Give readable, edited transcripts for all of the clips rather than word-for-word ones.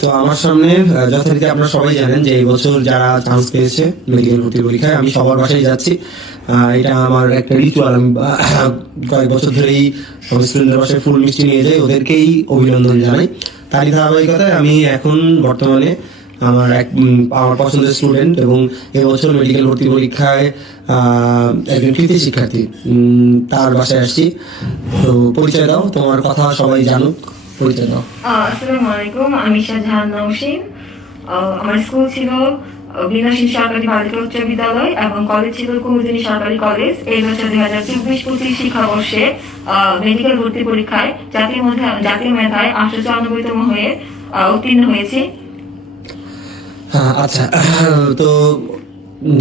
তো আমার সামনে যথারীতি আপনারা সবাই জানেন যে এই বছর যারা চান্স পেয়েছে মেডিকেল ভর্তি পরীক্ষায়, আমি সবার বাসায় যাচ্ছি। এটা আমার একটা রিচুয়াল। আমি কয়েক বছর ধরেই সব স্টুডেন্টের বাসায় ফুল মিষ্টি নিয়ে যাই, ওদেরকেই অভিনন্দন জানাই। তারই ধারাবাহিকতায় আমি এখন বর্তমানে আমার পছন্দের স্টুডেন্ট এবং এবছর মেডিকেল ভর্তি পরীক্ষায় একজন কৃতি শিক্ষার্থী, তার বাসায় আসছি। তো পরিচয় দাও, তোমার কথা সবাই জানুক, পরিচয় দাও। আসসালামু আলাইকুম, আমি শাহজাহান নওশিন। আমার স্কুল ছিল বিনাশী সরকারি বালিকা উচ্চ বিদ্যালয় এবং কলেজ ছিল কুমুদিনী সরকারি কলেজ। এই বছর 2024-25 শিক্ষাবর্ষে মেডিকেল ভর্তি পরীক্ষায় জাতীয় মেধায় 894তম হয়ে উত্তীর্ণ হয়েছি। আচ্ছা, তো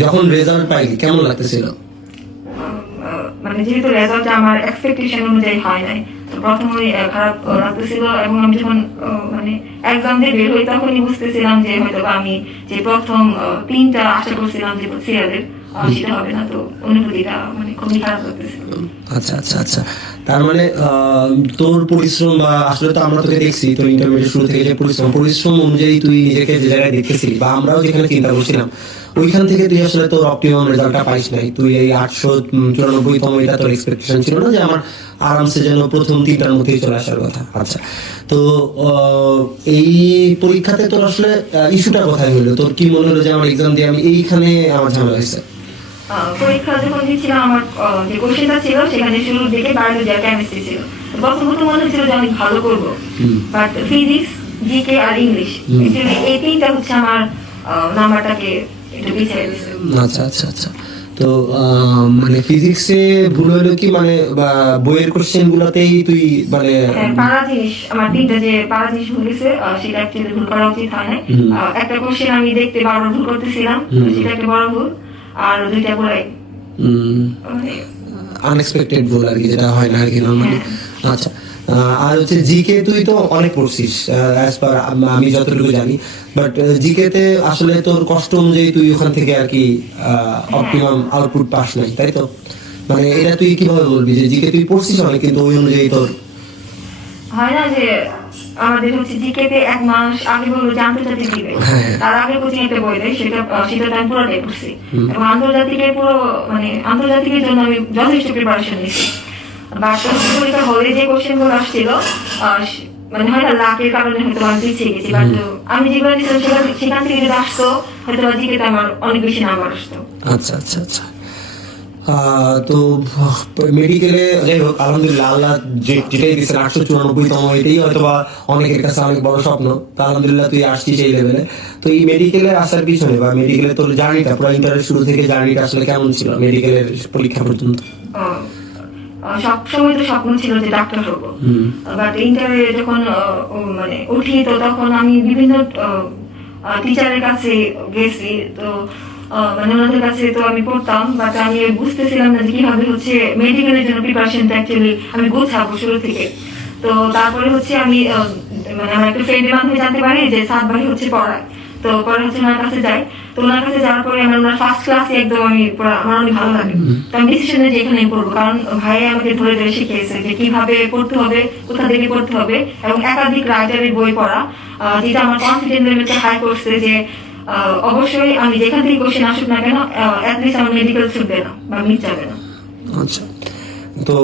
যখন রেজাল্ট পাইলি কেমন লাগতেছিল? মানে যেহেতু রেজাল্ট আমার এক্সপেকটেশন অনুযায়ী হয় নাই, তো প্রথমে খারাপ লাগতেছিল এবং আমি যখন মানে এক্সাম দিয়ে বের হই তখনই বুঝতেছিলাম যে হয়তো আমি যে প্রথম 3টা আশা করছিলাম যে সিরিয়ালের সেটা হবে না। তো অনুভূতিটা মানে খুবই খারাপ লাগতেছিল। আচ্ছা আচ্ছা আচ্ছা, তার মানে তোর পরিশ্রম, বা আসলে তো আমরা তোকে দেখছি তো ইন্টারমিডিয়েট শুরু থেকে যে পরিশ্রম অনুযায়ী তুই নিজেকে যে জায়গায় দেখতেছিলি বা আমরাও যেখানে চিন্তা করছিলাম ওইখান থেকে তুই আসলে তোর অপটিমাম রেজাল্টটা পাইস নাই। তুই এই 894তম, এটা তোর এক্সপেকটেশন ছিল না যে আমার আরামসে যেন প্রথম 3টার মধ্যেই চলে আসার কথা। আচ্ছা, তো এই পরীক্ষাতে তোর আসলে ইস্যুটা কোথায় হলো? তোর কি মনে হলো যে আমার এক্সাম দিয়ে আমি এইখানে আমার ঝামেলা হয়েছে? পরীক্ষা যখন দিচ্ছিলাম আমার যে কোশ্চেনটা ছিল সেখানে শুরুর দিকে বায়োলজি আর কেমিস্ট্রি ছিল। প্রথমত মনে হচ্ছিল যে আমি ভালো করবো, বাট ফিজিক্স, জিকে আর ইংলিশ এই 3টা হচ্ছে আমার নাম্বারটাকে একটু পিছিয়ে দিচ্ছে। আচ্ছা আচ্ছা আচ্ছা, তো মানে ফিজিক্সে ভুল হলো কি, মানে বইয়ের কোশ্চেন গুলোতেই তুই মানে পারা জিনিস, আমার 3টা যে পারা জিনিস ভুল গেছে সেটা অ্যাকচুয়ালি ভুল করা উচিত হয় না। একটা কোশ্চেন আমি দেখতে বারবার ভুল করতেছিলাম, সেটা একটা বড় ভুল। আর 2টা পরে আনএক্সপেক্টেড ভুল আর কি, যেটা হয় না আর কি নরমালি। আচ্ছা, আর হচ্ছে জিকে তুই তো অনেক পড়ছিস অ্যাজ পার আমি যতটুকু জানি, বাট জিকে তে আসলে তোর কষ্ট অনুযায়ী তুই ওখান থেকে আর কি অপটিমাম আউটপুট পাস নাই, তাই তো? মানে এটা তুই কিভাবে বলবি যে জিকে তুই পড়ছিস অনেক কিন্তু ওই অনুযায়ী তোর হয় না? যে আমাদের হচ্ছে জিকে তে 1 মাস আগে বলবো যে আন্তর্জাতিক দিবে, তার আগে কোচিং একটা বই দেয়, সেটা আমি পুরোটাই পড়ছি এবং আন্তর্জাতিকের পুরো মানে আন্তর্জাতিকের জন্য আমি যথেষ্ট প্রিপারেশন নিয়েছি। বাট পরীক্ষা হলে যে কোশ্চেন গুলো আসছিল মানে হয় না লাকের কারণে হয়তো আমি পিছিয়ে গেছি, বাট আমি যেগুলো নিয়েছিলাম সেখান থেকে যদি আসতো হয়তো জিকে তে আমার অনেক বেশি নাম্বার আসতো। আচ্ছা আচ্ছা আচ্ছা, তো মেডিকেলে যাই হোক আলহামদুলিল্লাহ, আল্লাহ যেটাই দিচ্ছেন 894তম, এটাই হয়তো বা অনেকের কাছে অনেক বড় স্বপ্ন। তো আলহামদুলিল্লাহ তুই আসছিস এই লেভেলে। তো এই মেডিকেলে আসার পিছনে বা মেডিকেলে তোর জার্নিটা, পুরো ইন্টারের শুরু থেকে জার্নিটা আসলে কেমন ছিল মেডিকেলের পরীক্ষা পর্যন্ত? সবসময় তো স্বপ্ন ছিল যে ডাক্তার হবো, বাট ইন্টারে যখন মানে উঠি তো তখন আমি বিভিন্ন টিচারের কাছে গেছি। তো মানে ওনাদের কাছে তো আমি পড়তাম, বাট আমি বুঝতেছিলাম না যে কিভাবে হচ্ছে মেডিকেলের জন্য প্রিপারেশনটা অ্যাকচুয়ালি আমি গোছাবো শুরু থেকে। তো তারপরে হচ্ছে আমি মানে আমার একটা ফ্রেন্ডের মাধ্যমে জানতে পারি যে সাত ভাই হচ্ছে পড়ায়, তো পরে হচ্ছে ওনার কাছে যাই। তো ওনার কাছে যাওয়ার পরে আমার ওনার ফার্স্ট ক্লাসে একদম আমি আমার অনেক ভালো লাগে। তো আমি ডিসিশন নিয়ে যে এখানেই পড়বো, কারণ ভাই আমাকে ধরে ধরে শিখিয়েছে যে কিভাবে পড়তে হবে, কোথা থেকে পড়তে হবে, এবং একাধিক রাইটারের বই পড়া, যেটা আমার কনফিডেন্স লেভেলটা হাই করছে যে অবশ্যই আমি যেখান থেকে কোশ্চেন আসুক না কেন অ্যাটলিস্ট আমার মেডিকেল ছুটবে না বা মিস যাবে না। আচ্ছা, তো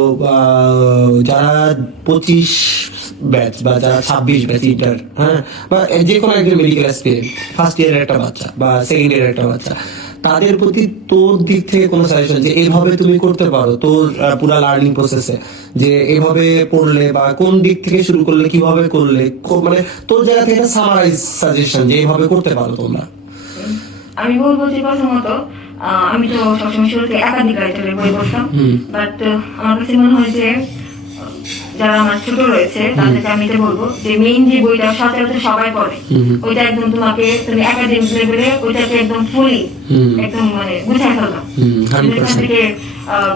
যারা 25 ব্যাচ বা যারা 26 ব্যাচ ইন্টার, হ্যাঁ, বা যে কোনো একজন মেডিকেল অ্যাসপিরেন্ট, ফার্স্ট ইয়ারের একটা বাচ্চা বা সেকেন্ড ইয়ারের একটা বাচ্চা, তাদের প্রতি তোর দিক থেকে কোনো সাজেশন যে এইভাবে তুমি করতে পারো তোর পুরো লার্নিং প্রসেসে, যে এইভাবে পড়লে বা কোন দিক থেকে শুরু করলে, কিভাবে করলে, মানে তোর জায়গা থেকে সামারাইজ সাজেশন যে এইভাবে করতে পারো তোমরা? আমি বলবো যে প্রথমত আমি তো সবসময় শুরু থেকে একাধিক রাইটারের বই পড়তাম, বাট আমার কাছে মনে হয় যে যারা আমার ছোট রয়েছে তাদেরকে আমি এটা বলবো যে মেইন যে বইটা সচরাচর সবাই পড়ে ওইটা একদম তুমি একাডেমিক লেভেলে ওইটাকে একদম ফুলি একদম মানে গুছায় ফেলবা। এখান থেকে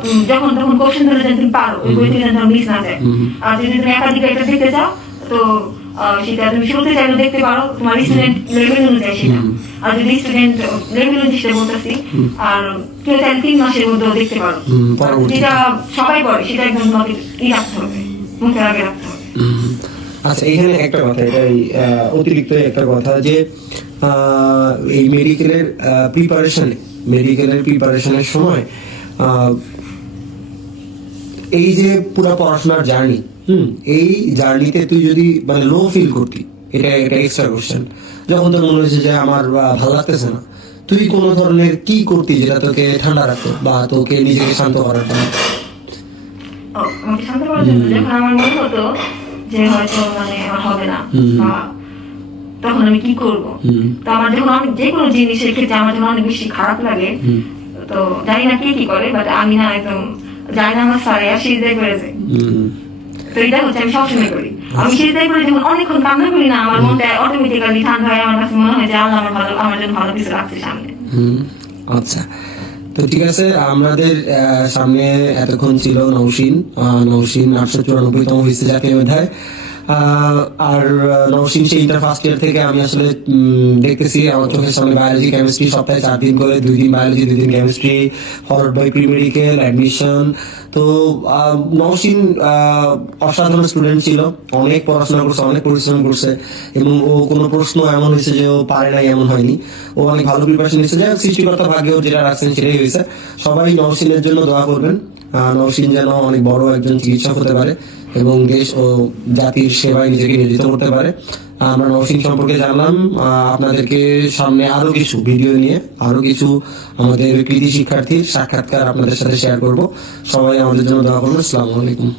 তুমি যখন তখন কোশ্চেন ধরে তুমি পারো, ওই বই থেকে যেন মিস না যায়। আর যদি তুমি একাধিক রাইটার দেখতে চাও তো সেটা তুমি শুরুতে চাইলে দেখতে পারো তোমার স্টুডেন্ট লেভেল অনুযায়ী সেটা। আর যদি স্টুডেন্ট লেভেল অনুযায়ী সেটা বলতেছি, আর কেউ চাইলে 3 মাসের মধ্যেও দেখতে পারো। যেটা সবাই পড়ে সেটা একদম তোমাকে রাখতে হবে, মুখে আগে রাখতে হবে। আচ্ছা, এখানে একটা কথা, এটাই অতিরিক্ত একটা কথা যে এই মেডিকেলের প্রিপারেশনের সময় এই যে পুরো পড়াশোনার জার্নি, এই জার্নিতে তুই যদি মানে লো ফিল করতি, এটা এক্সট্রা কোশ্চেন, যখন তোর মনে হয়েছে যে আমার ভালো লাগতেছে না, তুই কোনো ধরনের কি করতি যেটা তোকে ঠান্ডা রাখতো বা তোকে নিজেকে শান্ত করার জন্য? আমাকে শান্ত করার জন্য যখন আমার মনে হতো যে হয়তো মানে আমার হবে না, বা তখন আমি কি করব, তো আমার যখন আমি যে কোনো জিনিসের ক্ষেত্রে আমার যখন অনেক বেশি খারাপ লাগে, তো জানি না কে কি করে, বাট আমি না একদম জানি না আমার সারে আর সিজদাই করে যায়। তো এটা হচ্ছে আমি সবসময় করি, আমি সিজদাই করে যখন অনেকক্ষণ কান্না করি না, আমার মনটা অটোমেটিক্যালি ঠান্ডা হয়, আমার কাছে মনে হয় যে আল্লাহ আমার জন্য ভালো কিছু রাখছে সামনে। আচ্ছা, তো ঠিক আছে, আমাদের সামনে এতক্ষণ ছিল নৌসিন 894তম হয়েছে জাতীয় মেধায়। আর নৌসিন সেই ইন্টার ফার্স্ট ইয়ার থেকে আমি আসলে দেখতেছি আমার চোখের সামনে বায়োলজি কেমিস্ট্রি সপ্তাহে 4 দিন করে, 2 দিন বায়োলজি 2 দিন chemistry, followed by pre medical admission. তো নৌসিন অসাধারণ স্টুডেন্ট ছিল, অনেক পড়াশোনা করছে, অনেক পরিশ্রম করছে, এবং ও কোনো প্রশ্ন এমন হয়েছে যে ও পারে নাই এমন হয়নি, ও অনেক ভালো প্রিপারেশন নিচ্ছে। যাই হোক, সৃষ্টিকর্তা ভাগ্যে ওর যেটা রাখছেন সেটাই হয়েছে। সবাই নৌসিনের জন্য দোয়া করবেন, নৌসিন যেন অনেক বড় একজন চিকিৎসক হতে পারে এবং দেশ ও জাতির সেবায় নিজেকে নিয়োজিত করতে পারে। আমরা নৌসিন সম্পর্কে জানলাম, আপনাদেরকে সামনে আরো কিছু ভিডিও নিয়ে আরো কিছু আমাদের কৃতি শিক্ষার্থীর সাক্ষাৎকার আপনাদের সাথে শেয়ার করব। সবাই আমাদের জন্য দোয়া করবেন। আসসালামু আলাইকুম।